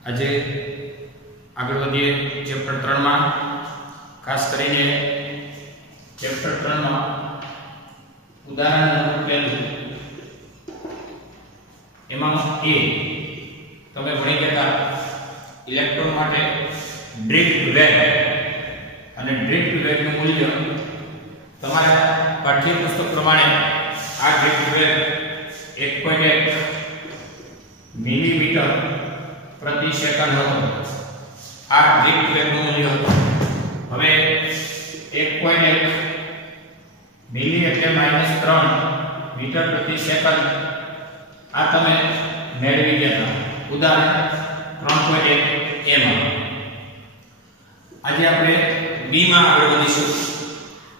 આજે આગળ વધીએ ચેપ્ટર 3 માં ખાસ કરીને ચેપ્ટર 3 માં ઉદાહરણ નંબર 1 એમાં એ તમે ભણી ગયા ઇલેક્ટ્રોન માટે ડ્રિફ્ટ વેગ અને ડ્રિફ્ટ વેગનું મૂલ્ય તમારા પાઠ્યપુસ્તક પ્રમાણે આ ડ્રિફ્ટ વેગ 1.1 મિલીમીટર પ્રતિ સેકન્ડ હતો। આ ડ્રિફ્ટ વેગનું મૂલ્ય હવે 1.1 મિલી એટલે -3 મીટર પ્રતિ સેકન્ડ આ તમે મેળવી ગયા ઉદાહરણ 3.1 માં। આજે આપણે બી માં આગળ વધીશું।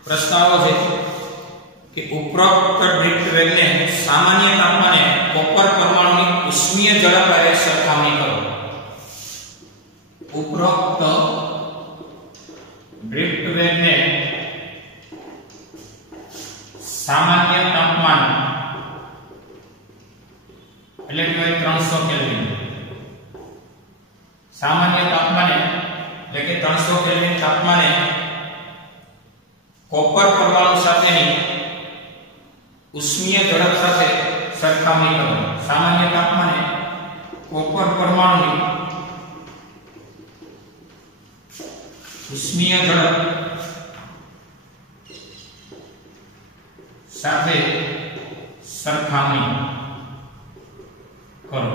પ્રશ્નાઓ છે કે ઉપરોક્ત ડ્રિફ્ટ વેગને સામાન્ય તાપમાને કોપર પરમાણુની ઉષ્મીય ઝડપ સાથે સરખામણી કરો। ઉપરોક્ત ડ્રિફ્ટ વેગને સામાન્ય તાપમાન એટલે કે 300 કેલ્વિન સામાન્ય તાપમાને એટલે કે 300 કેલ્વિન તાપમાને કોપર પરમાણુ સાથેની ઉષ્મીય ઝડપ સાથે સરખામણી કરો। સામાન્ય તાપમાને કોપર પરમાણુની ઉષ્મીય ઝડપ સાથે સરખામણી કરો।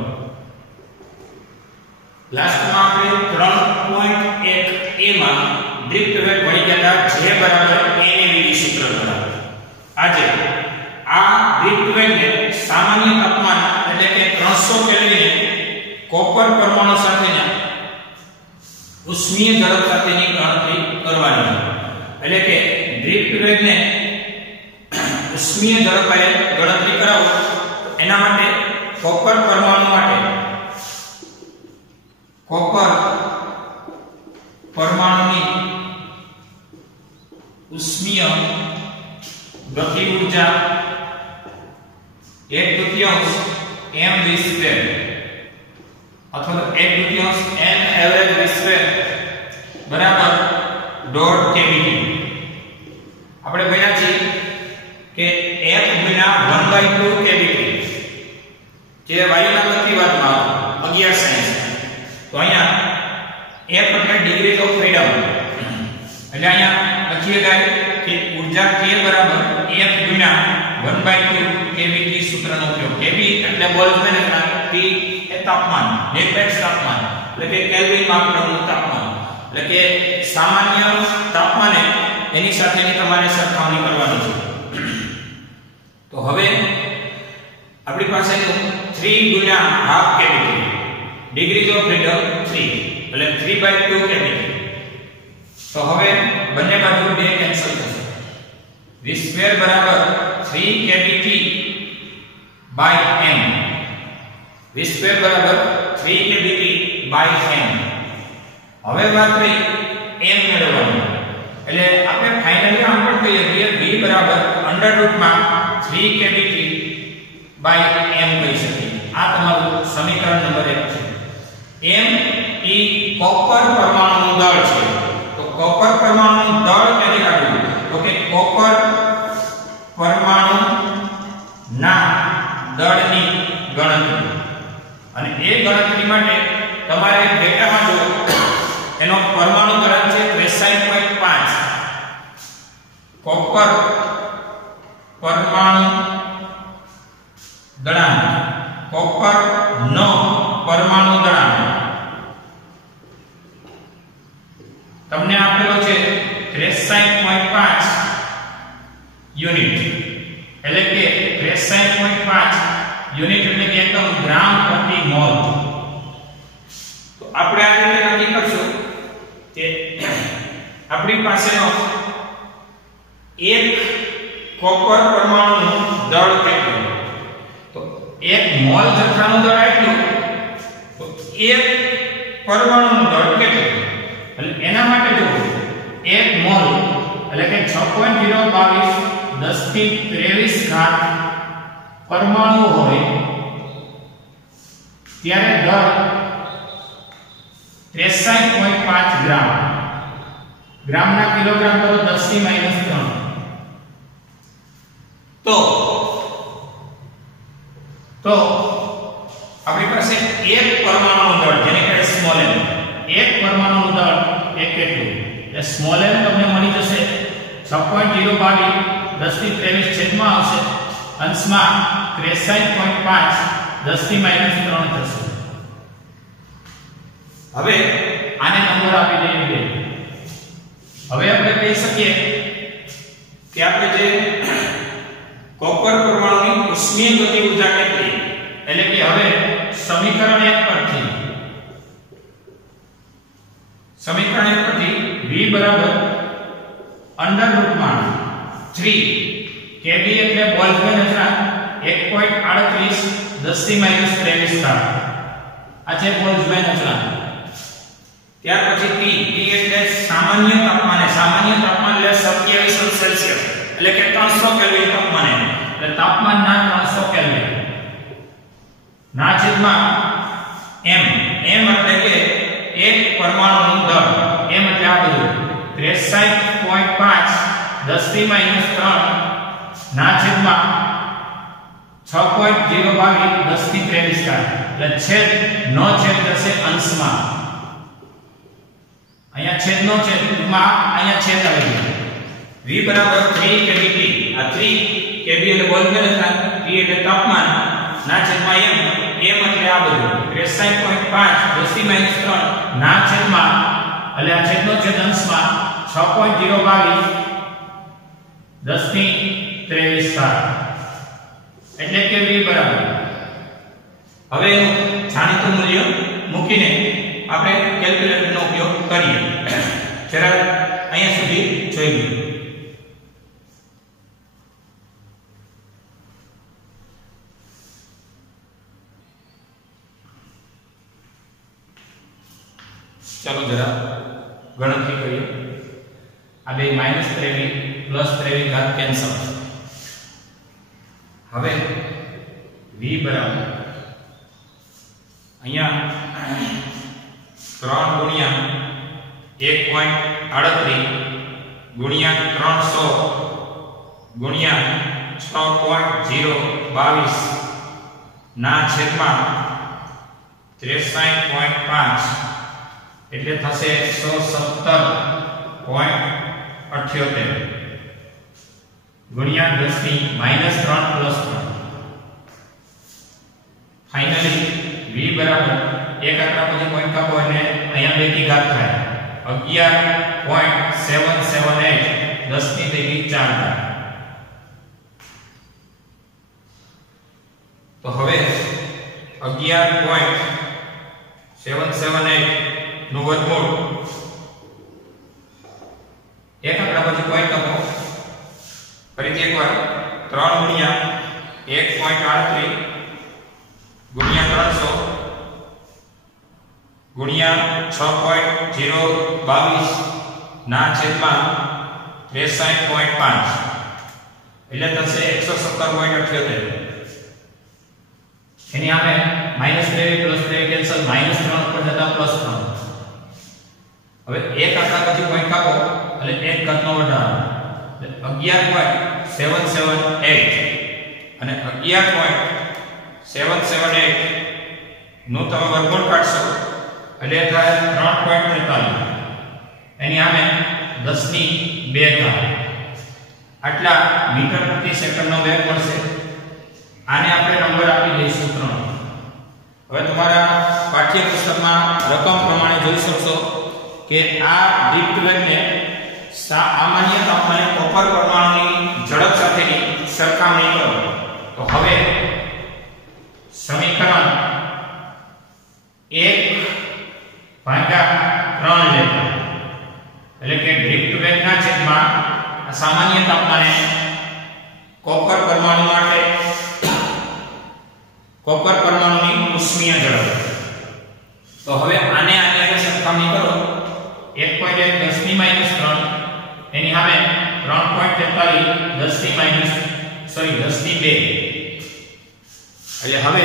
લાસ્ટમાં આપણે 3.1 a માં ડ્રિફ્ટ વેગ ભણી ગયા હતા જે બરાબર NAVD સૂત્ર દ્વારા। આજે આ ડ્રિફ્ટ વેગને સામાન્ય તાપમાન એટલે કે 300 કેલ્વિન કોપર પરમાણુ સાથેના ઉષ્મીય ઝડપ સાથેની ગણતરી કરવાની છે। એટલે કે ડ્રિફ્ટ વેગને ઉષ્મીય ઝડપે ગણતરી કરાવો એના માટે કોપર પરમાણુ માટે કોપર પરમાણુની ઉષ્મીય ગતિ ઊર્જા 1/2 mv² અથવા 1/2 m એવરેજ v² બરાબર 1.5 kV। આપણે ભણ્યા છીએ કે F ગુણ્યા 1/2 kV જે વાયુના ગતિવાદમાં 1160 તો અહીંયા F એટલે ડિગ્રી ઓફ ફ્રીડમ એટલે અહીંયા લખીએ કે ઊર્જા K બરાબર F ગુણ્યા 1/2 kV સૂત્રનો ઉપયોગ। kV એટલે બોલ્ટ્ઝમેન કોન્સ્ટન્ટ, T એ તાપમાન, નિરપેક્ષ તાપમાન એટલે કે કેલ્વિન માપનનું તાપમાન એટલે કે સામાન્ય તાપમાને એની સાથેની તમારે સરખામણી કરવાની છે। તો હવે આપણી પાસે 3 ગુણ્યા half kV degrees of freedom 3 એટલે 3/2 kV। તો હવે બંને બાજુ 2 કેન્સલ થશે v² બરાબર 3 kVt / m v² બરાબર 3 kVt / m। હવે વાત રહી m મેળવવાની એટલે આપણે ફાઇનલી આમ પણ કહીએ કે v બરાબર √3 kVt / m કહી શકીએ। આ તમારું સમીકરણ નંબર 1 છે। m એ કોપર પરમાણુનું દળ છે। તો કોપર પરમાણુનું દળ કેવી કાઢવું તો કે કોપર પરમાણુના દળની ગણતરી અને એ ગણતરી માટે તમારે ડેટામાં જો એનો પરમાણુ દળ છે 63.5 કોપર પરમાણુ દળાંક કોપર નો પરમાણુ દળાંક તમને આપેલો છે 63.5 યુનિટ એટલે કે 63.5 યુનિટ એટલે કે એકમ ગ્રામ પ્રતિ મોલ। તો આપણે આ રીતે નક્કી કરશું કે આપણી પાસેનો એક કોપર પરમાણુનું દળ કેટલું તો 1 મોલ જથ્થાનું દળ એટલું તો 1 પરમાણુનું દળ કેટલું એટલે એના માટે જો 1 મોલ એટલે કે 6.022 10⁻³ પરમાણુ હોય ત્યારે દળ 63.5 ગ્રામ. ગ્રામના કિલોગ્રામ કરો 10⁻³ તો આપણી પાસે એક પરમાણુનું દળ જેને કહેવાય સ્મોલ m, એક પરમાણુનું દળ એક કેટલું એ સ્મોલ m તમને મળી જશે 6.022 10⁻23 છેદમાં આવશે અંશમાં 63.5 10⁻³ થશે. હવે આને નંબર આપી દઈએ. હવે આપણે કહી શકીએ કે આપણે જે કોપર પરમાણુની ઉષ્મીય ગતિ ઊર્જા કેટલી, એટલે કે હવે સમીકરણ 1 પરથી V બરાબર √3 kb એટલે બોલ્ટ્ઝમેન અચળાંક 1.38 10⁻23 થાય. આ છે બોલ્ટ્ઝમેન અચળાંક. ત્યાર પછી T એટલે સામાન્ય તાપમાન એટલે 27 સેલ્સિયસ એટલે કે 300 કેલ્વિન તાપમાને, એટલે તાપમાનના 300 કેલ્વિન ના છેદમાં m એટલે કે એક પરમાણુનું દળ, m એટલે આ બધું 63.5 10⁻³ ના છેદમાં 6.022 10⁻23 થાય. એટલે છેદ નો છેદ થશે અંશમાં. અહીંયા છેદ નો છેદ માં અહીંયા છેદ આવી ગયો. V બરાબર 3 kBT. આ 3 kB એટલે બોલ્ટ્ઝમેન અચળાંક, T એટલે તાપમાન ના છેદમાં m એટલે આ બધું 63.5 10⁻³ ના છેદમાં એટલે આ છેદનો છેદ અંશમાં 6.022 10⁻23 થાય. એટલે કે V બરાબર, હવે એનું જાણીતું મૂલ્ય મૂકીને આપણે કેલ્ક્યુલેટરનો ઉપયોગ કરીએ. જરા અહીંયા સુધી જોઈ લો. ચાલો જરા ગણતરી કરીએ. આ બે -23 +23 ઘાત કેન્સલ. હવે V બરાબર અહીંયા 3 ગુણ્યા 1.38 ગુણ્યા 300 ગુણ્યા 6.022 ના છેદમાં 63.5 એટલે થશે 117.78 ગુણ્યા 10⁻³ ફાઇનલી V બરાબર એક આંકડા પછી પોઈન્ટ કાપો એટલે અહીંયા 2 ની ઘાત થાય 11.778 10⁻⁴ થાય. તો હવે 11.778 નું વર્ગમૂળ એક આંકડા પછી પોઈન્ટ કાપો ફરીથી એકવાર 3 ગુણ્યા 1.38 ગુણ્યા 300 ગુણ્યા 6.022 ના છેદમાં 63.5 એટલે થશે 117.78. એની સામે -23 +23 કેન્સલ -3 ઉપર જતા +3. હવે એક આંકડા પછી પોઈન્ટ કાપો એટલે એક ઘાતનો વધારો 11.778 અને 11.778 નું તમે વર્ગમૂળ કાઢશો એટલે થાય 3.43. એની સામે 10⁻2 થાય. આટલા મીટર પ્રતિ સેકન્ડનો વેગ મળશે. આને આપણે નંબર આપી દઈશું 3. હવે તમારા પાઠ્યપુસ્તકમાં રકમ પ્રમાણે જોઈ શકશો કે આ દીપ્ત વેગને સામાન્ય તાપમાને કોપર પરમાણુની ઝડપ સાથેની સરખામણી કરો તો હવે સમીકરણ 1/3 લેતા એટલે કે દીપ્ત વેગના છેદમાં સામાન્ય તાપમાને કોપર પરમાણુ માટે કોપર પરમાણુની ઉષ્મીય ઝડપ. તો હવે આને આની સરખામણી કરો 1.1 10⁻³ એની સામે 3.43 10⁻². એટલે હવે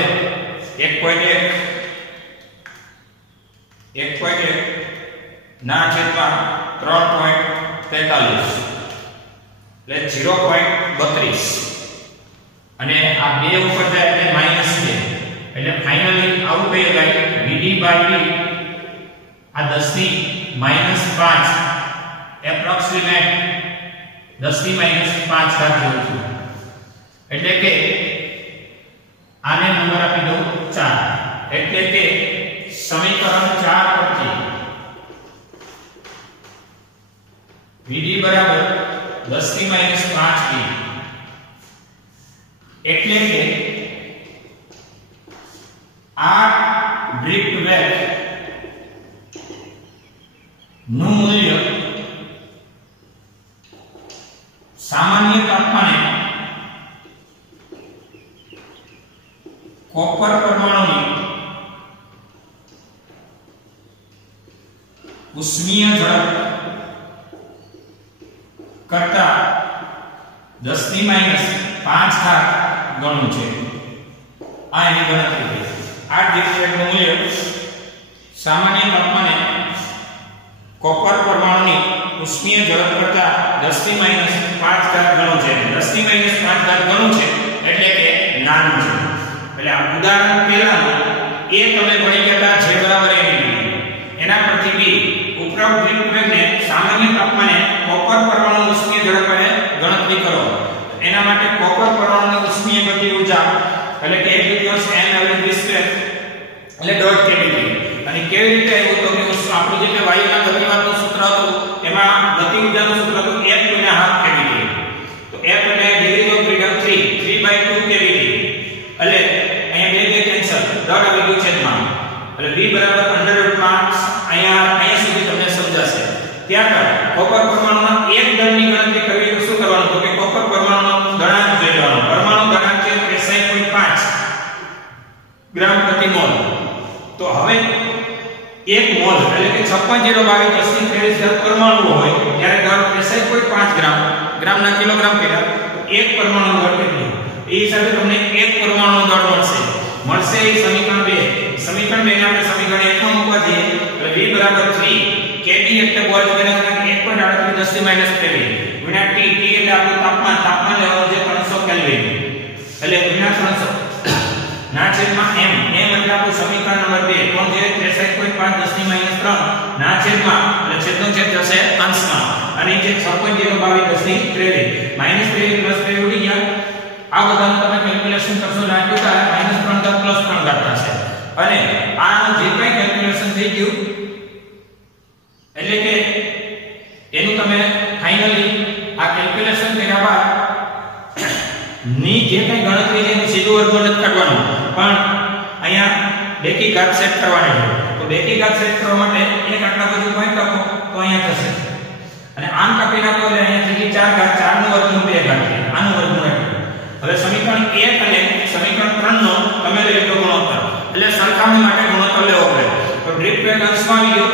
1.1 ના છેદમાં 3.43 એટલે 0.32 અને આ 2 ઉપર જાય એટલે માઈનસ છે એટલે ફાઇનલી આવું કહી શકાય VD/V આ 10 ની -5 એપ્રોક્સિમેટ 10 ની -5 ઘાત જેવું છે એટલે કે આને નંબર આપી દો 4 એટલે કે સમીકરણ 4 પરથી VD બરાબર 10 ની -5 એટલે કે આ ડ્રિફ્ટ વેગ નું મૂલ્ય સામાન્ય તાપમાને કોપર પરમાણુની ઉષ્મીય ઝડપ કરતા 10 ની -5 ઘાત ગણું છે આ એની ગણતરી થઈ આ ડિફરન્ટ મૂલ્ય સામાન્ય તાપમાને કોપર પરમાણુની ઉષ્મીય ઝડપ કરતા 10 ની -5 ઘાત ગણું છે 10 ની -5 ઘાત ગણું છે એટલે કે નાનું છે એટલે આ ઉદાહરણ પહેલાનું એ તમે ભણી ગયા હતા z બરાબર m એના પરથી બી ઉપરોક્ત ડ્રિફ્ટ વેગને સામાન્ય તાપમાને કોપર પરમાણુ ઉષ્મીય ઝડપે ગણતરી કરો એના માટે કોપર પરમાણુની ઉષ્મીય ગતિ ઊર્જા એટલે કે 1/2 m એવરેજ v2 એટલે ડોટ કેવીટી અને કેવી રીતે આવ્યું તો કે આપણું જે વાયુના ગતિવાદનું સૂત્ર હતું એમાં ગતિ ઊર્જાનું સૂત્ર હતું F * હાફ કેવીટી તો F એટલે ડિગ્રી ઓફ ફ્રીડમ 3/2 કેવીટી એટલે અહીંયા બે કેન્સલ ડોટ આવી ગયું છેદમાં એટલે v બરાબર √ માં અહીંયા સુધી તમને સમજાશે ત્યારબાદ કોપર પરમાણુના એક દળની ગણતરી કરવી તો શું કરવાનું તો કે કોપર પરમાણુનો ગણાંક શોધવાનો પરમાણુ ગણાંક છે 63.5 ગ્રામ પ્રતિ મોલ તો હવે 1 મોલ એટલે કે 56.022 10 પરમાણુ હોય ત્યારે દળ 63.5 ગ્રામના કિલોગ્રામ કર્યા એક પરમાણુ દળ કેટલો એ હિસાબે તમને એક પરમાણુ દળ મળશે એ સમીકરણ 2 સમીકરણ 2 ને આપણે સમીકરણ 1 માં મૂકવા જઈએ એટલે v બરાબર 3 kg એટલે બોલ વેગના 1.38 10 ની -23 ગુણ્યા t એટલે આપણું તાપમાન લેવાનું છે 300 કેલ્વિન એટલે ગુણ્યા 300 ના છેદમાં m એટલે આપણું સમીકરણ નંબર 2 કોણ છે 63.5 10 ની -3 ના છેદમાં એટલે છેદનો છેદ જશે અંશમાં અને જે 6.022 10 ની 23 -23 +23 ઉડી ગયા આ બધાનું તમે કેલ્ક્યુલેશન કરશો ના કે -3 ઘાત +3 ઘાત થશે અને આનું જે કંઈ કેલ્ક્યુલેશન થઈ ગયું એટલે કે એનું તમે ફાઇનલી આ કેલ્ક્યુલેશન કર્યા બાદ ની જે કંઈ ગણતરી છે એનું સીધું વર્ગમૂળ જ કાઢવાનું પણ અહીંયા બેકી ઘાત સેટ કરવાની છે તો બેકી ઘાત સેટ કરવા માટે એક આટલા બાજુ પોઈન્ટ આપો તો અહીંયા થશે અને આમ કાપી નાખો એટલે અહીંયા થઈ 4 ઘાત 4 નું વર્ગમૂળ 2 ઘાત આનું વર્ગમૂળ હવે સમીકરણ 1 અને સમીકરણ 3 નો તમે લઈ લો ગુણોત્તર એટલે સરખામણી માટે ગુણોત્તર લેવો પડે તો ડ્રિફ્ટ વેગ અંશમાં આવી ગયો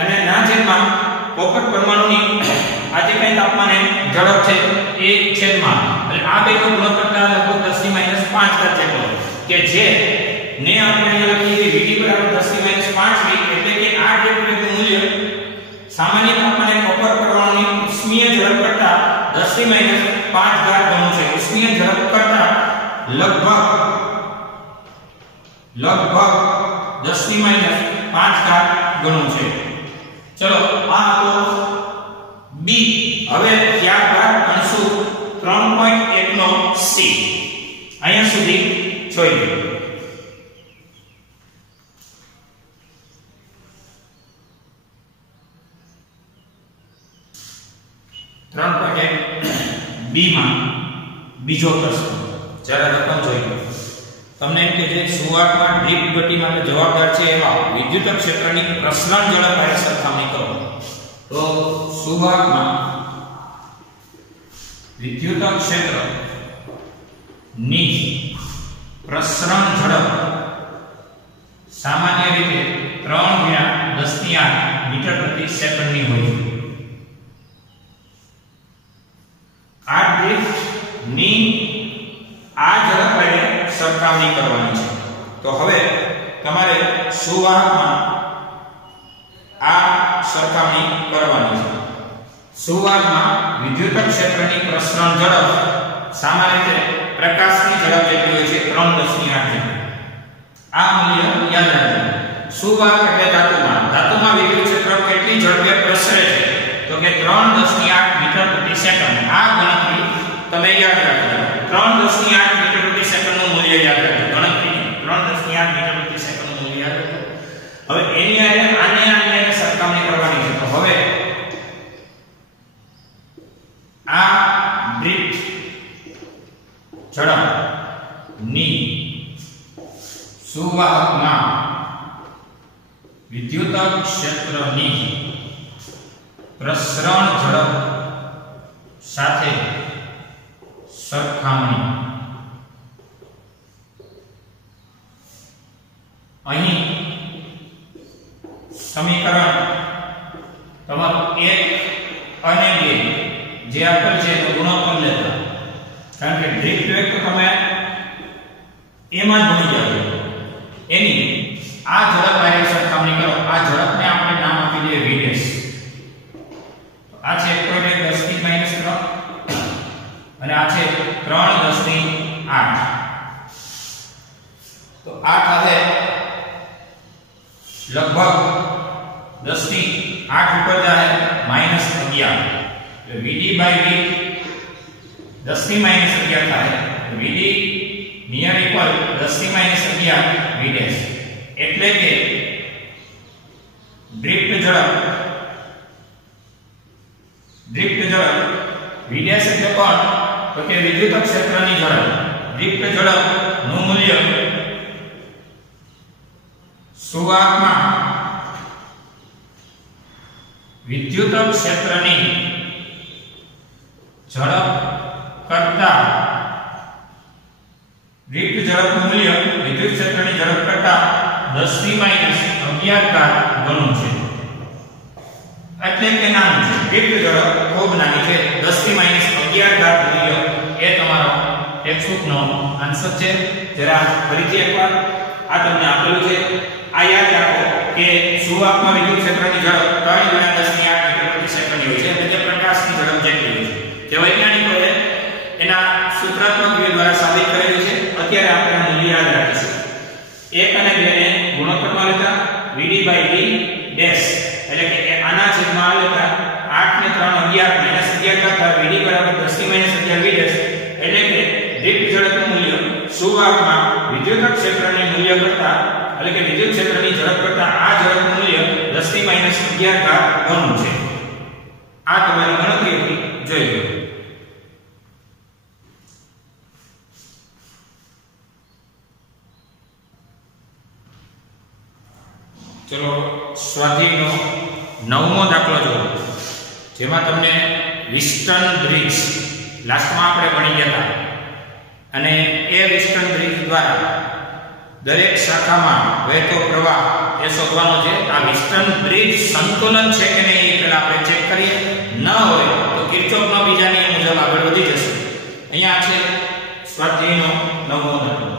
અને ના છેદમાં કોપર પરમાણુની આજે કઈ તાપમાને ઝડપ છે એ છેદમાં એટલે આ બેનો ગુણોત્તર લગભગ 10 ની -5 ઘાત જેટલો કે જે ને આપણે અહીંયા લખીએ VD બરાબર 10 ની -5 એટલે કે આ ડ્રિફ્ટ વેગનું મૂલ્ય સામાન્ય તાપમાને કોપર પરમાણુની ઉષ્મીય ઝડપ કરતા 10 ની -5 ઘાત ગણું છે ઉષ્મીય ઝડપ કરતા લગભગ 10 ની -5 ઘાત ગણું છે ચલો આ તો B હવે ત્યારબાદ ગણશું 3.1 નો C અહીંયા સુધી જોઈ લો 3.1 B માં બીજો પ્રશ્ન જરા રકમ જોઈ લો તમને એમ કે જે શરૂઆતમાં ડ્રિફ્ટ ગતિ માટે જવાબદાર છે એવા વિદ્યુત ક્ષેત્રની પ્રસરણ ઝડપ સાથે સરખામણી કરો તો શરૂઆતમાં વિદ્યુત ક્ષેત્ર ની પ્રસરણ ઝડપ સામાન્ય રીતે 3 × 10⁸ મીટર પ્રતિ સેકન્ડની હોય છે આ ડ્રિફ્ટ ની આ ઝડપ વડે સરખામણી કરવાની છે તો હવે તમારે સુવાહકમાં આ સરખામણી કરવાની છે. શરૂઆતમાં વિદ્યુત ક્ષેત્રની પ્રસરણ ઝડપ સામાન્ય રીતે પ્રકાશની ઝડપ જેટલી હોય છે 3/10 જેટલી. આ મૂલ્ય યાદ રાખજો. સુવાહક એટલે ધાતુમાં વિદ્યુત ક્ષેત્ર કેટલી ઝડપે પ્રસરે છે તો કે 3/10 મીટર પ્રતિ સેકન્ડ. આ ગણતરી તમે યાદ રાખજો. 3/10 મીટર પ્રતિ સેકન્ડ નું મૂલ્ય યાદ રાખજો. ગણતરી 3/10 મીટર પ્રતિ સેકન્ડ નું મૂલ્ય યાદ રાખજો. હવે એની આને સરખામણી કરવાની છે. તો હવે આ ડ્રિફ્ટ ઝડપ ની સુવાહકમાં વિદ્યુત ક્ષેત્રની પ્રસરણ ઝડપ સાથે સરખામણી. અહીં સમીકરણ તમારું 1 અને 2 જે આપેલ છે એનો ગુણોત્તર લેતા, કારણ કે ડ્રિફ્ટ વેગ તો તમે એમાં જ ભણી જાવ. એની આ ઝડપ સાથે સરખામણી કરો. આ ઝડપને આપણે નામ આપી દઈએ v'. આ છે 1.10 - 3 અને આ છે 3/10 તો આ થાય લગભગ 10 ઉપર જાય -11. તો vd/v 10 - 11 થાય. vd near equal 10 - 11 v'. એટલે કે ડ્રિફ્ટ ઝડપ v' એટલે કોણ તો કે વિદ્યુત ક્ષેત્રની ઝડપ. ડ્રિફ્ટ ઝડપ નું મૂલ્ય સુવાહકમાં વિદ્યુત ક્ષેત્રની ઝડપ કરતા ડ્રિફ્ટ ઝડપનું મૂલ્ય વિદ્યુત ક્ષેત્રની ઝડપ કરતા 10 - 11 ગણું છે. એટલે કે નાનું છે. ડ્રિફ્ટ ઝડપ ખૂબ નાની છે. 10 - 11 મૂલ્ય એ તમારો ટેક્સ્ટબુકનો આન્સર છે. જરા ફરીથી એકવાર આ તમને આપેલું છે. આ યાદ રાખો કે સુવાહકમાં વિદ્યુત ક્ષેત્રની ઝડપ 3 × 10 ની 8 મીટર પ્રતિ સેકન્ડ હોય છે. એટલે કે પ્રકાશની ઝડપ જેટલી હોય છે. જે વૈજ્ઞાનિકોએ એના સૂત્રાત્મક વિધિ દ્વારા સાબિત કરેલું છે. અત્યારે આપણે આ મૂલ્ય યાદ રાખીશું. 1 અને 2 ને ગુણોત્તરમાં લેતા vd/v' એટલે કે આના છેદમાં લેતા 8 ને 3 11 - 11 કરતા vd = 10 - 11 v'. એટલે કે ડ્રિફ્ટ ઝડપનું મૂલ્ય સુવાહકમાં વિદ્યુત ક્ષેત્રની મૂલ્ય કરતા એટલે કે વિદ્યુત ક્ષેત્રની ઝડપ કરતા આ ઝડપનું મૂલ્ય 10 - 11 ગણું છે. આ તમારી ગણતરી જોઈ લો. ચલો સ્વાધ્યાયનો 9મો દાખલો જુઓ, જેમાં તમને વિસ્ટન બ્રિજ લાસ્ટમાં આપણે ભણી ગયા હતા. અને એ વિસ્ટન બ્રિજ દ્વારા દરેક શાખામાં વહેતો પ્રવાહ એ શોધવાનો છે. આ વિસ્ટન બ્રિજ સંતુલન છે કે નહીં એ પહેલા આપણે ચેક કરીએ. ન હોય તો કિર્ચોફનો બીજા નિયમ મુજબ આગળ વધી જશે. અહીંયા છે સ્વાધ્યાયનો 9મો દાખલો.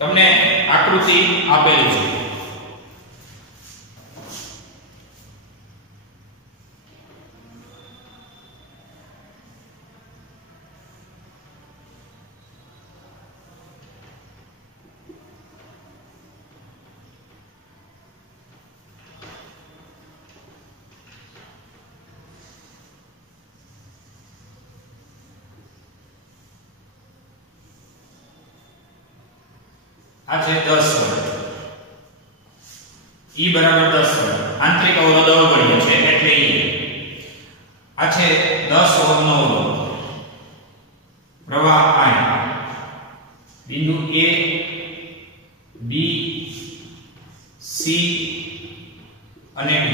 તમને આકૃતિ આપેલી છે. આ છે 10 વોલ્ટ. E = 10 volt. આંતરિક અવરોધ અવગણ્ય છે એટલે E. આ છે 10 ઓહ્મનો અવરોધ. પ્રવાહ I બિંદુ A B C અને D.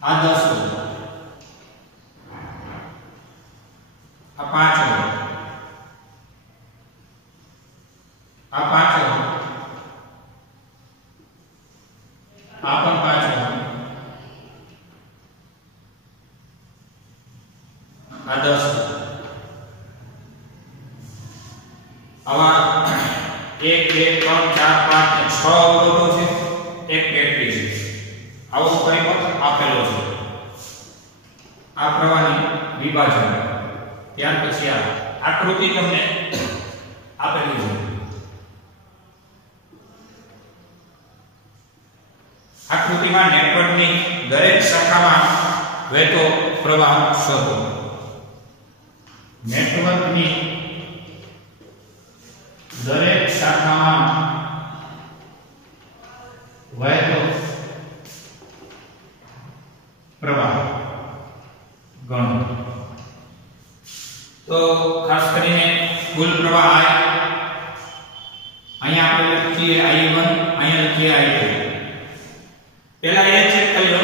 આ 10 વોલ્ટ. આ 5 વોલ્ટ. આ 5 ઓહ્મ. આ પણ 5 ઓહ્મ. આ 10 ઓહ્મ. આવા 1 2 3 4 5 અને 6 અવરોધો છે, એક બેટરી છે. આવો પરિપથ આપેલો છે. આ પ્રવાહની વિભાજન. ત્યાર પછી આ આકૃતિ તમને આપેલી છે. આકૃતિમાં નેટવર્કની દરેક શાખામાં વહેતો પ્રવાહ શોધો. નેટવર્કની દરેક શાખામાં વહેતો પ્રવાહ ગણો. તો ખાસ કરીને કુલ પ્રવાહ I અહીંયા આપણે લખીએ I1, અહીંયા લખીએ I2. પહેલા એ ચેક કરી લો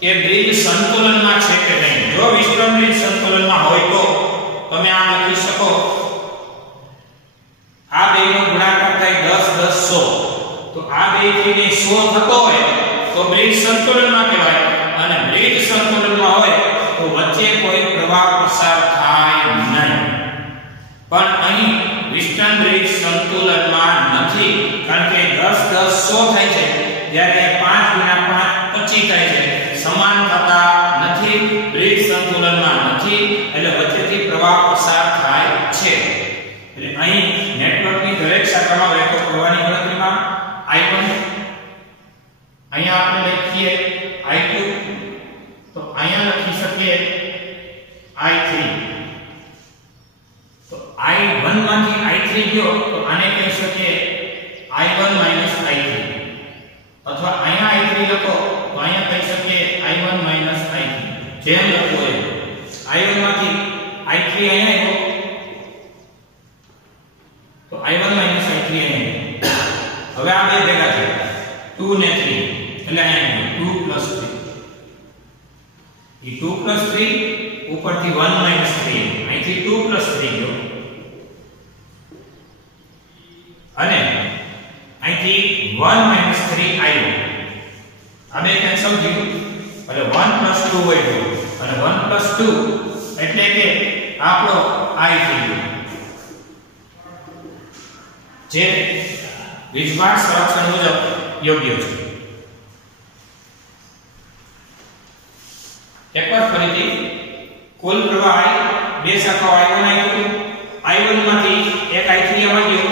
કે બ્રિજ સંતુલનમાં છે કે નહીં. જો વિસ્ટર્ન બ્રિજ સંતુલનમાં હોય તો તમે આ લખી શકો આ બેનો ગુણાકાર થાય 10 10 100. તો આ બે થી 100 થતો હોય તો બ્રિજ સંતુલનમાં કહેવાય, અને બ્રિજ સંતુલનમાં હોય તો વચ્ચે કોઈ પ્રવાહ પસાર થાય નહીં. પણ અહીં વિસ્ટર્ન બ્રિજ સંતુલનમાં નથી, કારણ કે 10 10 100 થાય છે, જ્યારે 5 ગુણ્યા 5 25 થાય છે. સમાન થતા નથી, બ્રિજ સંતુલનમાં નથી, એટલે વચ્ચેથી પ્રવાહ પસાર થાય છે. એટલે અહીં નેટવર્કની દરેક શાખામાં વહેતો પ્રવાહની ગણતરીમાં I1, અહીંયા આપણે લખીએ I2, તો અહીંયા લખી શકીએ I3. તો I1 માંથી I3 ગયો તો આને કહી શકીએ I1 I3, અથવા અહીંયા I3 લખો તો અહીંયા કહી શકીએ I1 I3. જેમ લખો એ I1 માંથી I3 અહીંયા ગયો તો I1 I3 અહીંયા. હવે આ બે ભેગા થયા 2 ને 3, એટલે અહીંયા 2 + 3. એ 2 + 3 ઉપરથી 1 - 3, અહીંથી 2 + 3 ગયો, અને અહીંથી 1 - 3 આવ્યો. આ બે કેન્સલ થયું, એટલે 1 + 2 વધ્યો, અને 1 + 2 એટલે કે આપણો I થઈ ગયો, જે વીજભાર સંરક્ષણ મુજબ યોગ્ય છે. એકવાર ફરીથી કુલ પ્રવાહ બે શાખાઓ I1 I2, I1 માંથી એક I3 આમાં ગયો,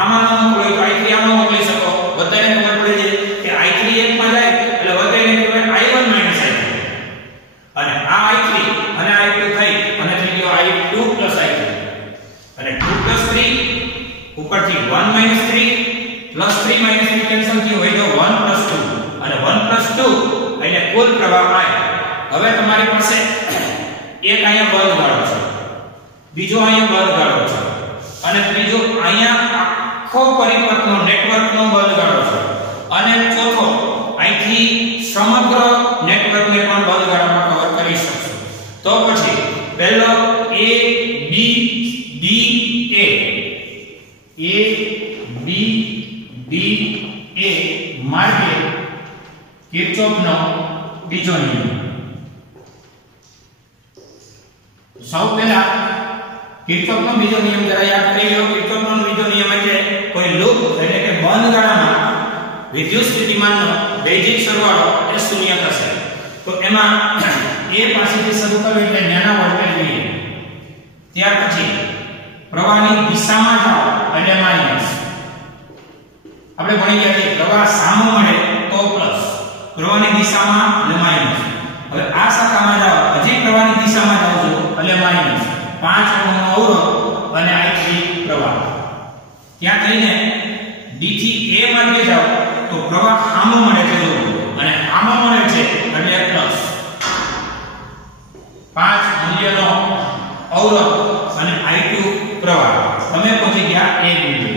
આમાં ન મોકલ્યો તો I3 આમાં મોકલી શકો. બધાને ખબર પડે છે કે I3 એકમાં જાય એટલે બધાને કહેવાય I1 - I3, અને આ I3 અને I2 થઈ અને થઈ ગયો I2 + I3, અને 2 + 3 ઉપરથી 1 - 3 + 3 - 3 કેન્સલ થયું, હોય તો 1 + 2, અને 1 + 2 એટલે કુલ પ્રવાહ I. હવે તમારી પાસે એક અહીંયા બળ ગાળો છે, બીજો અહીંયા બળ ગાળો છે, અને ત્રીજો અહીંયા આખો પરિપથનો નેટવર્કનો બળ ગાળો છે, અને ચોથો અહીંથી સમગ્ર નેટવર્કને પણ બળ ગાળામાં કવર કરી શકશો. તો પછી પહેલો A B D A માર્ગે કિર્ચોફનો બીજો નિયમ. સૌ પહેલા કિર્ચોફનો બીજો નિયમ જરા યાદ કરી લો. કિર્ચોફનો બીજો નિયમ એટલે કોઈ લૂપ એટલે કે બંધ ગાળામાં વિદ્યુત સ્થિતિમાનનો બેઝિક સરવાળો એ શૂન્ય થશે. તો એમાં A પાસેથી શરૂ કરવું એટલે નાના વોલ્ટેજ જોઈએ, ત્યાર પછી પ્રવાહની દિશામાં જાઓ એટલે માઈનસ. આપણે ભણી ગયા કે પ્રવાહ સામો મળે તો પ્લસ, પ્રવાહની દિશામાં એટલે માઈનસ. હવે આ શાખામાં જાઓ, હજી પ્રવાહની દિશામાં જાઓ છો એટલે માઈનસ 5 ઓહમનો અવરોધ અને I3 પ્રવાહ. ત્યાં થઈને D થી A માર્ગે જાઓ તો પ્રવાહ સામો મળે છે, જો, અને સામો મળે છે એટલે પ્લસ 5 મૂલ્યનો અવરોધ અને I2 પ્રવાહ. તમે પહોંચી ગયા A બિંદુ.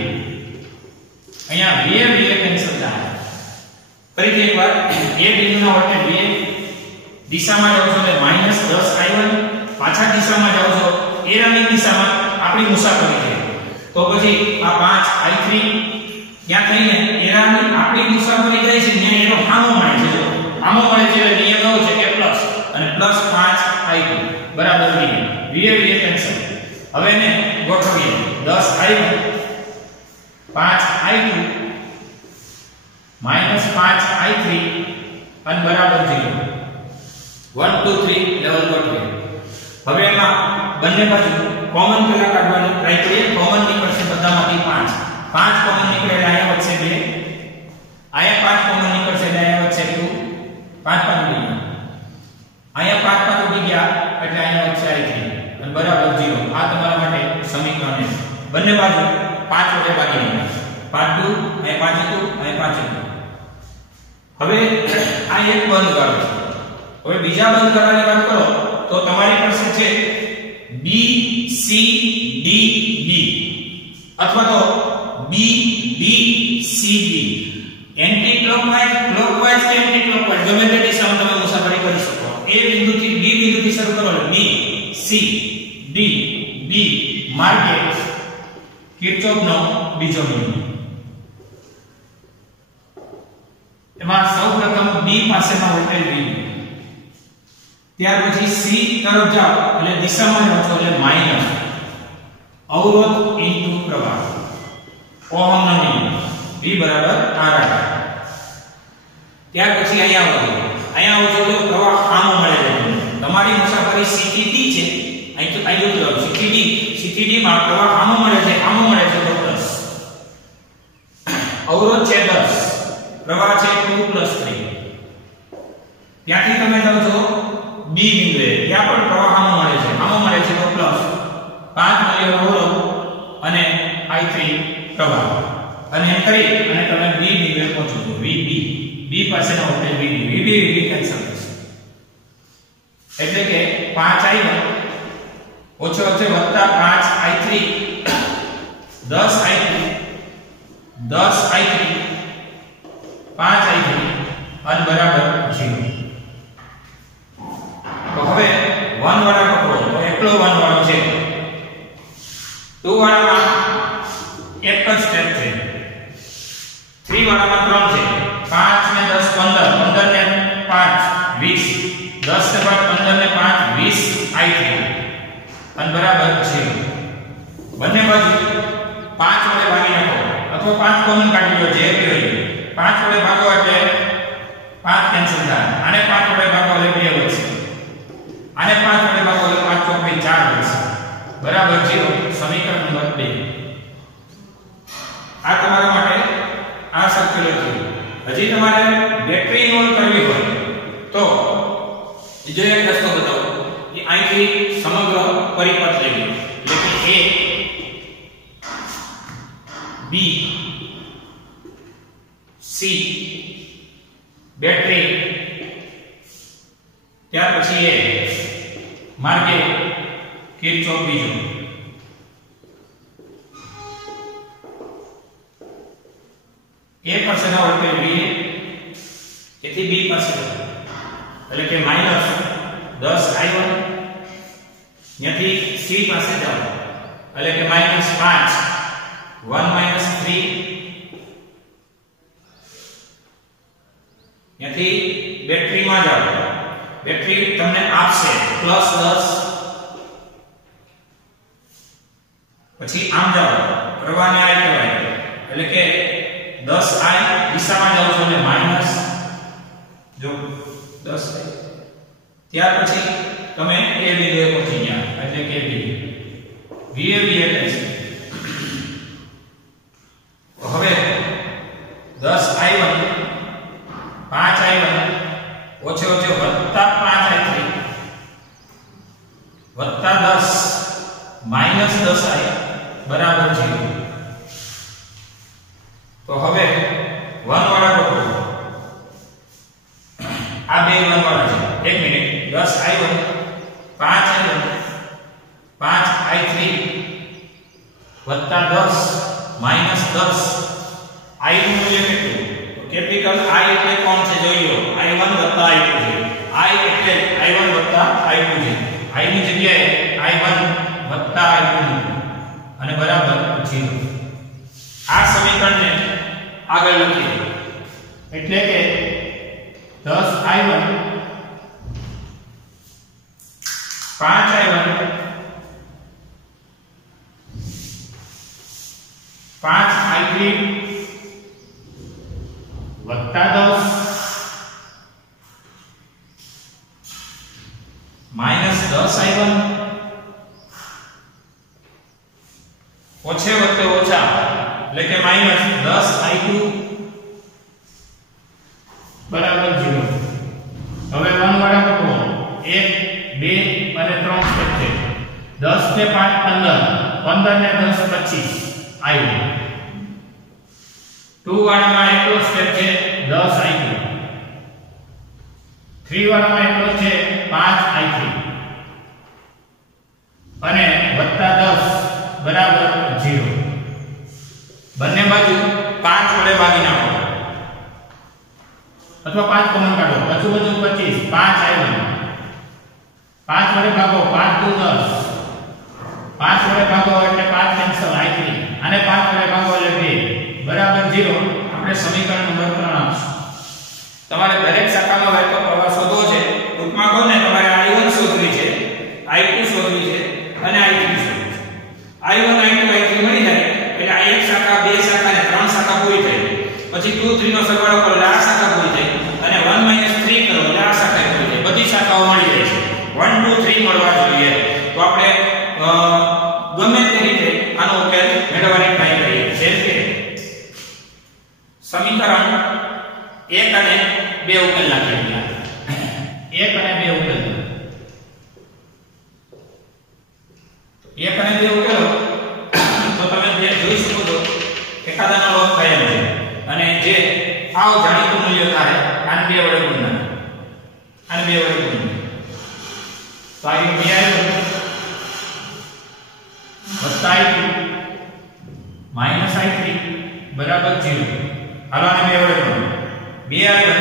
અહીંયા VA કેન્સલ થાય. ફરીથી એકવાર A બિંદુના વોલ્ટેજ VA દિશામાં જાવ છો એટલે -10I1, પાછા દિશામાં જાવ છો એરાની દિશામાં આપણી મુસાફરી છે, તો પછી આ 5I3 ત્યાં થઈને એરાની આપણી મુસાફરી જાય છે, ત્યાં એનો સામો મળે છે, જો સામો મળે છે એટલે નિયમ એવો છે કે પ્લસ, અને +5I2 બરાબર VA કેન્સલ. હવે એને ગોઠવીએ 10I1 5i2 માઈનસ 5i3 અને બરાબર 0 1 2 3 લેવલ પર છે। હવે એમાં બંને બાજુ કોમન પેલા કાઢવાની ટ્રાય કરીએ। કોમન નીકળશે બધામાંથી 5 5 કોમન નીકળે એટલે અહીંયા વધશે 2 અહીંયા 5 કોમન નીકળશે એટલે અહીંયા વધશે 2 5 5 ઉડી ગયા અહીંયા 5 5 ઉડી ગયા એટલે અહીંયા વધશે i3 અને બરાબર 0 આ તમારા માટે સમીકરણ છે। બંને બાજુ 5 વડે ભાગી નાખો 5 2 અહીંયા 5 હતું અહીંયા 5 હતું। હવે આ એક બંધ કરો છે। હવે બીજા બંધ કરવાની વાત કરો તો તમારી પાસે છે B C D B અથવા તો B B C D anti clockwise clockwise કે એન્ટી ક્લોકવાઇઝ ગમે તે દિશામાં તમે મુસાફરી કરી શકો। A બિંદુથી B બિંદુથી શરૂ કરો એટલે B C D B માર્ગે કિર્ચોફનો બીજો નિયમ। એમાં સૌપ્રથમ B પાસેના વોલ્ટેજ V ત્યાર પછી C તરફ જાઓ એટલે દિશામાં જાઓ એટલે માઈનસ અવરોધ ઇન્ટુ પ્રવાહ ઓહમનો નિયમ V બરાબર R ત્યાર પછી અહીંયા આવો તો પ્રવાહ આનો મળે છે। તમારી મુસાફરી C થી D છે અહીં જો C થી D માં પ્રવાહ આનો મળે છે તો પ્લસ અવરોધ છે 10 પ્રવાહ છે 2 + 3 ત્યાંથી તમે જાઓ છો B બિંદુએ ત્યાં પણ પ્રવાહ આનો મળે છે તો પ્લસ 5 મૂલ્યનો અવરોધ અને i3 પ્રવાહ અને એમ કરી અને તમે B બિંદુએ પહોંચો છો VB B પાસેનો વોલ્ટેજ VB કેન્સલ થશે એટલે કે 5i1 ઓછો વચ્ચે વત્તા 5i3 10i2 10i3 5i3 અને બરાબર 0। તો હવે 1 વાળા પકડો તો એકલો 1 વાળો છે 2 વાળામાં એક જ સ્ટેપ છે 3 વાળામાં 3 છે 5 ને 10 15 15 ને 5 20 10 ને 5 15 ને 5 20 i3 અને બરાબર 0। બંને બાજુ 5 વડે ભાગી નાખો અથવા 5 કોમન કાઢી લો જે બી હોય 5 વડે ભાગો એટલે 5 કેન્સલ થાય આને 5 વડે ભાગો એટલે 2 વધશે આને 5 વડે ભાગો એટલે 5 ચોકડી 4 વધશે બરાબર 0। સમીકરણ નંબર 2 આ તમારા માટે આ સર્ક્યુલર છે। હજી તમારે બેટરી ઇન્વોલ્વ કરવી હોય તો બીજો એક રસ્તો બતાવો કે અહીંથી સમગ્ર પરિપથ લઈએ એટલે કે A B C બેટરી ત્યાર પછી A માર્ગે કિર્ચોફ બીજો A પાસેના વોલ્ટેજ V એથી B પાસે એટલે કે માઈનસ 10i1 ત્યાંથી C પાસે જાઓ એટલે કે માઈનસ 5 1 માઈનસ 3 ત્યાંથી બેટરીમાં જાઓ બેટરી તમને આપશે પ્લસ 10 પછી આમ જાઓ પ્રવાહને I કહેવાય એટલે કે 10i દિશામાં જાઓ છો એટલે માઈનસ જો 10i ત્યાર પછી તમે A બિંદુએ પહોંચી ગયા એટલે કે VAB એટલે હવે 10i1 5i1 ઓછે વત્તા 5i3 વત્તા 10 માઈનસ 10i બરાબર 0। તો હવે 1 વાળા પકડો આ બે 1 વાળા છે એક મિનિટ 10i1 5i1 5i3 વત્તા 10 માઈનસ 10 i નું મૂલ્ય કેટલું તો કેપિટલ I એટલે કોણ છે જોઈ લો i1 વત્તા i2 છે I એટલે i1 વત્તા i2 છે I ની જગ્યાએ i1 વત્તા i2 અને બરાબર 0। આ સમીકરણને આગળ લખીએ એટલે કે 10i1 5i1 5i3 i3 વત્તા 10 માઈનસ 10i1 ઓછે વત્તે ઓછા એટલે કે માઈનસ 10i2 બરાબર 0. હવે 1 વાળા પકડો 1 2 અને 3 સ્ટેપ છે. 10 ને 5 15 15 ને 10 25 i1. 2 વાળામાં એટલો સ્ટેપ છે 10 i2. 3 વાળામાં એટલો છે 5 i3 અને વત્તા 10 બરાબર 0. બંને બાજુ 5 વડે ભાગી નાખો અથવા 5 કોમન કાઢો. આજુબાજુ 25 5 i1 5 વડે ભાગો 5 2 10 5 વડે ભાગો એટલે 5 કેન્સલ i3 અને 5 વડે ભાગો એટલે 2 બરાબર 0. આપણે સમીકરણ નંબર 3 આપશું. તમારે દરેક શાખામાં વહેતો પ્રવાહ શોધવો છે. ટૂંકમાં કહો ને તમારે i1 શોધવી છે, i2 શોધવી છે અને i3 શોધવી છે. i1 i2 i3 મળી જાય એટલે આ એક શાખા, બે શાખા અને ત્રણ શાખા પૂરી થઈ. પછી 2 3 નો સરવાળો કરો એટલે આ શાખા પૂરી થઈ અને 1 - 3 કરો એટલે આ શાખા પૂરી થઈ. બધી શાખાઓ મળી જાય છે. 1 2 3 મળવા જોઈએ. તો આપણે ગમે તે રીતે આનો ઉકેલ મેળવવાની ટ્રાય કરીએ. જેમ કે સમીકરણ 1 અને 2 ઉકેલ નાખીએ. 1 અને 2 ઉકેલ 1 અને 2 ઉકેલો તો તમે જે જોઈ શકો છો એકાદાનો લોપ કાયમ છે અને જે આવ જાણીતું મૂલ્ય થાય આને 2 વડે ગુણના આને 2 વડે ગુણના તો આ i1 વત્તા i2 માઈનસ i3 બરાબર 0. હાલો આને 2 વડે ગુણો. 2i1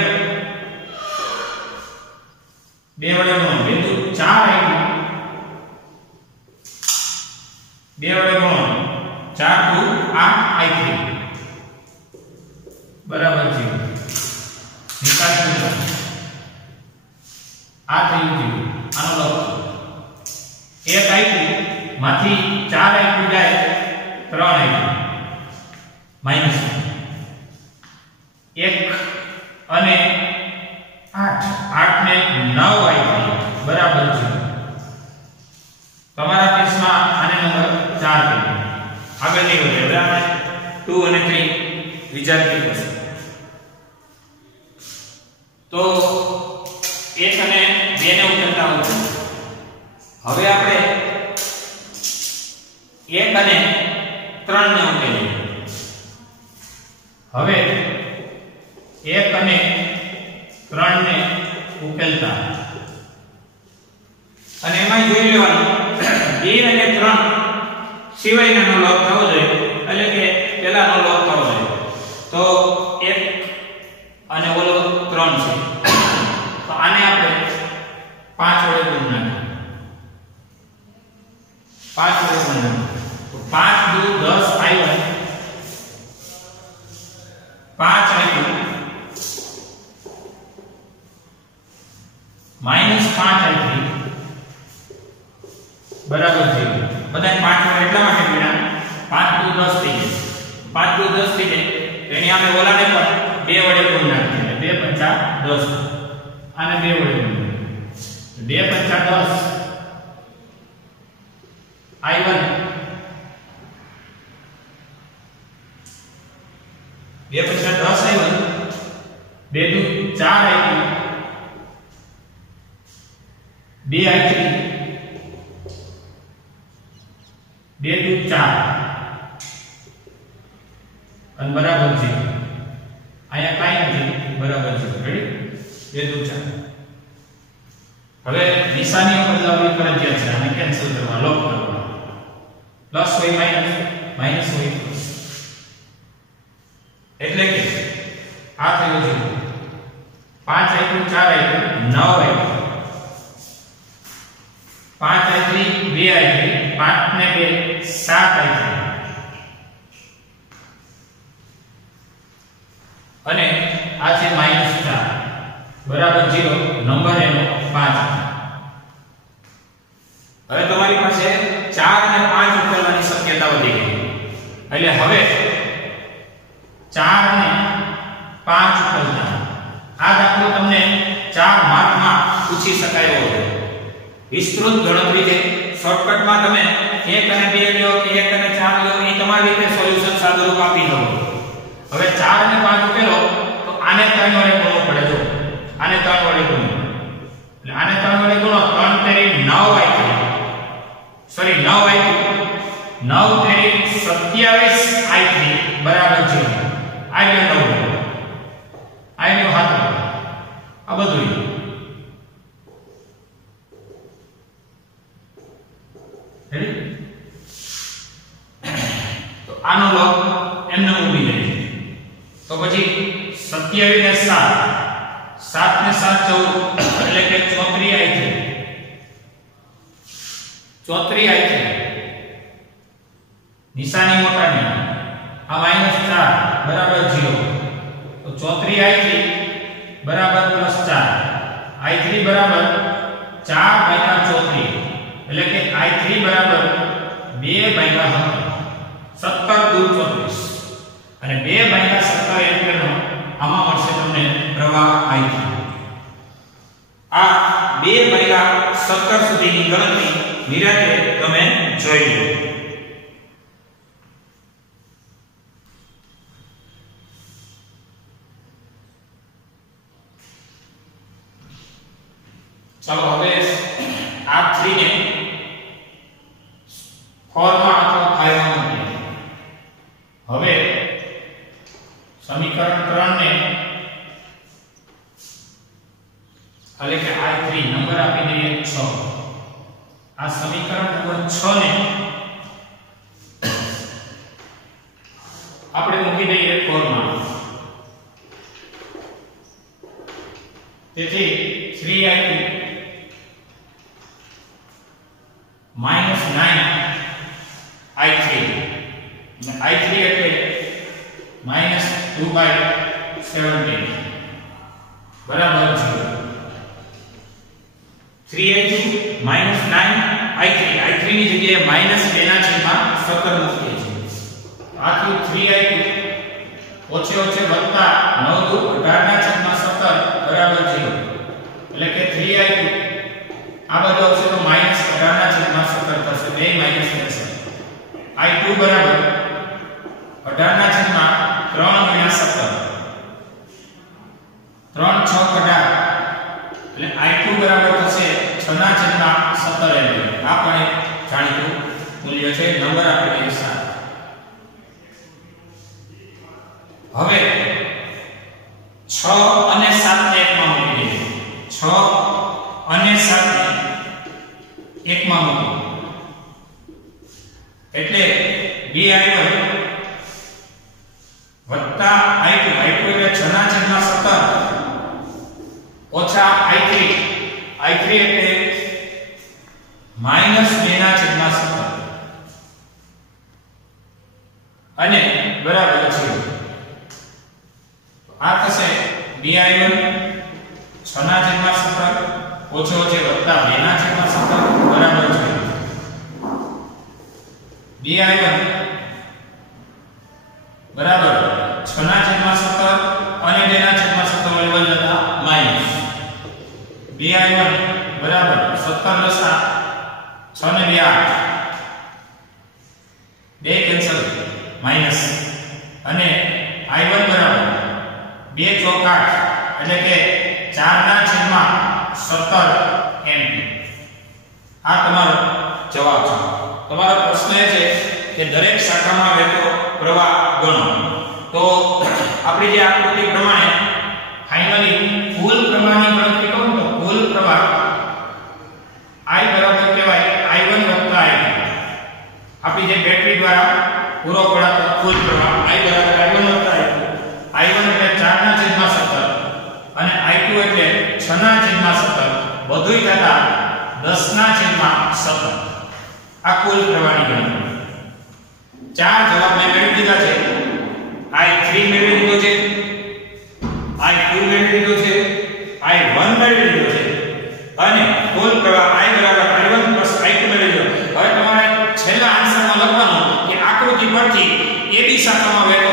2 વડે ગુણો 2 4i2 2 વડે ગુણો 4 2 8i3 બરાબર 0. નિકાલ કરો. આ થયું 0. આનો લખો 1i3 માંથી 4i2 જાય 3i3 માઈનસ 1 અને 8 ને 9i3 બરાબર 0. તમારા કેસમાં આને નંબર 4 કહી. આગળ નહીં વધે. હવે આમાં 2 અને 3 વિચાર કરી હશે તો 1 અને 2 ને ઉકેલતા હોય. હવે આપણે 1 અને 3 ને ઉકેલીએ. હવે 1 અને 3 ને ઉકેલતા અને એમાં જોઈ લેવાનું 2 અને 3 સિવાયનો લોપ થવો જોઈએ એટલે કે પહેલાનો લોપ થવો જોઈએ. તો 1 અને ઓલો 3 છે તો આને આપણે 5 વડે ગુણ નાખીએ. 5 વડે ગુણ નાખીએ તો 5 2 10 i1 5i2 માઈનસ 5i3 બરાબર 0. બધા 5 વડે એટલા માટે ગુણ્યા 5 2 10 થઈ જાય. 5 2 10 થઈ જાય એની આમે ઓલાને પણ 2 વડે ગુણ નાખીએ. 2 5 10 આને 2 વડે ગુણ 2 5 10 i1 2 5 10 i1 2 2 4 i2 2i3 2 2 4 અને બરાબર 0. આયા કાઈ નથી બરાબર 0. રેડી 2 2 4. હવે નિશાનીઓ બદલાવવી ફરજિયાત છે. આને કેન્સલ કરવા લોપ કરવા. પ્લસ હોય માઈનસ હોય પ્લસ. એટલે કે આ થયું છે 5i2 4i2 9i2 5i3 2i3 5 ને 2 7i3 અને આ છે -4 બરાબર 0. નંબર એનો 5. હવે તમારી પાસે 4 અને 5 ઉકેલવાની શક્યતા વધી ગઈ. એટલે હવે 4 અને 5 ઉકેલતા. આ દાખલો તમને 4 માર્કમાં પૂછી શકાય એવો છે. વિસ્તૃત ગણતરી છે. શોર્ટકટમાં તમે 1 અને 2 લ્યો કે 1 અને 4 લ્યો, એ તમારી રીતે સોલ્યુશન સાદુરૂપ આપી દો. હવે 4 અને 5 ઉકેલો તો આને 3 વડે ગુણવું પડે. જો આને 3 વડે ગુણો એટલે આને 3 વડે ગુણો 3 તેરી 9 i3 સોરી 9 i2 9 તેરી 27 i3 બરાબર 0. આ ગયો 9 આ ગયો હાથ આ બધું રેડી. તો આનો લોગ એમને ઊભી જાય તો પછી 27 ને 7 7 ને 7 14 એટલે કે 34 i3 34 i3 નિશાની મોટાની આ -4 બરાબર 0 તો 34 i3 બરાબર +4 i3 બરાબર 4 ભાગ્યા 34 એટલે કે i3 બરાબર 2 ભાગ્યા 17 દૂર 34 અને 2 ભાગ્યા 17 એમ્પિયરનો આમાં મળશે તમને પ્રવાહ i3. આ 2 ભાગ્યા 17 સુધીની ગણતરી નિરાતે તમે જોઈ લો. ચાલો હવે આ 3 ને 4 માં અથવા 5 માં મૂકીએ. હવે સમીકરણ 3 ને એટલે કે i3 નંબર આપી દઈએ 6. આ સમીકરણ નંબર 6 ને આપણે મૂકી દઈએ 4 માં. તેથી 3i2 -9 i3 i3 એટલે -2/17 બરાબર 0. 3i2 -9 i3 i3 ની જગ્યાએ -2/17 મૂકીએ છીએ. આથી 3i2 ઓછે ઓછે વત્તા 9 દુ 18/17 બરાબર 0 એટલે કે 3i2 આ બધું આવશે તો -18/17 થશે. 2 માઈનસ થશે. i2 બરાબર 18/3 × 17 3 6 18 એટલે i2 બરાબર થશે 6/17 એમ્પિયર. આ પણ એક જાણીતું મૂલ્ય છે. નંબર આપણે 7. હવે 6 અને 7 ને એકમાં મૂકી દઈએ. 6 અને 7 ને એકમાં મૂકો એટલે 2i1 વત્તા i2 i2 એટલે 6/17 ઓછા i3 i3 એટલે -2/17 અને બરાબર 0. આ થશે 2i1 6/17 ઓછે ઓછે વત્તા 2/17 બરાબર 0. 2i1 બરાબર 6/17 અને 2/17 લેવલ જતા માઈનસ 2i1 બરાબર 17 લસા 6 ને 2 8 2 કેન્સલ માઈનસ અને i1 બરાબર 2 ચોક 8 એટલે કે 4/17 એમ્પિયર. આ તમારો જવાબ છે. તમારો પ્રશ્ન એ છે કે દરેક શાખામાં વહેતો પ્રવાહ ગણો. તો આપણી જે આકૃતિ પ્રમાણે ફાઇનલી કુલ પ્રવાહની ગણતરી કરું તો કુલ પ્રવાહ I બરાબર કહેવાય I1 + I2. આપણી જે બેટરી દ્વારા પૂરો પડાતો કુલ પ્રવાહ I બરાબર I1 + I2. I1 એટલે 4/17 અને I2 એટલે 6/17 બધુંય થતા 10/17. આ કુલ પ્રવાહની ગણતરી. 4 જવાબ મેં મેળવી દીધા છે. I3 મેળવી લીધો છે, I2 મેળવી લીધો છે, I1 મેળવી લીધો છે અને કુલ પ્રવાહ I બરાબર I1 + I2 મેળવી લીધો. હવે તમારે છેલ્લા આન્સરમાં લખવાનું કે આકૃતિ પરથી AB શાખામાં વહેતો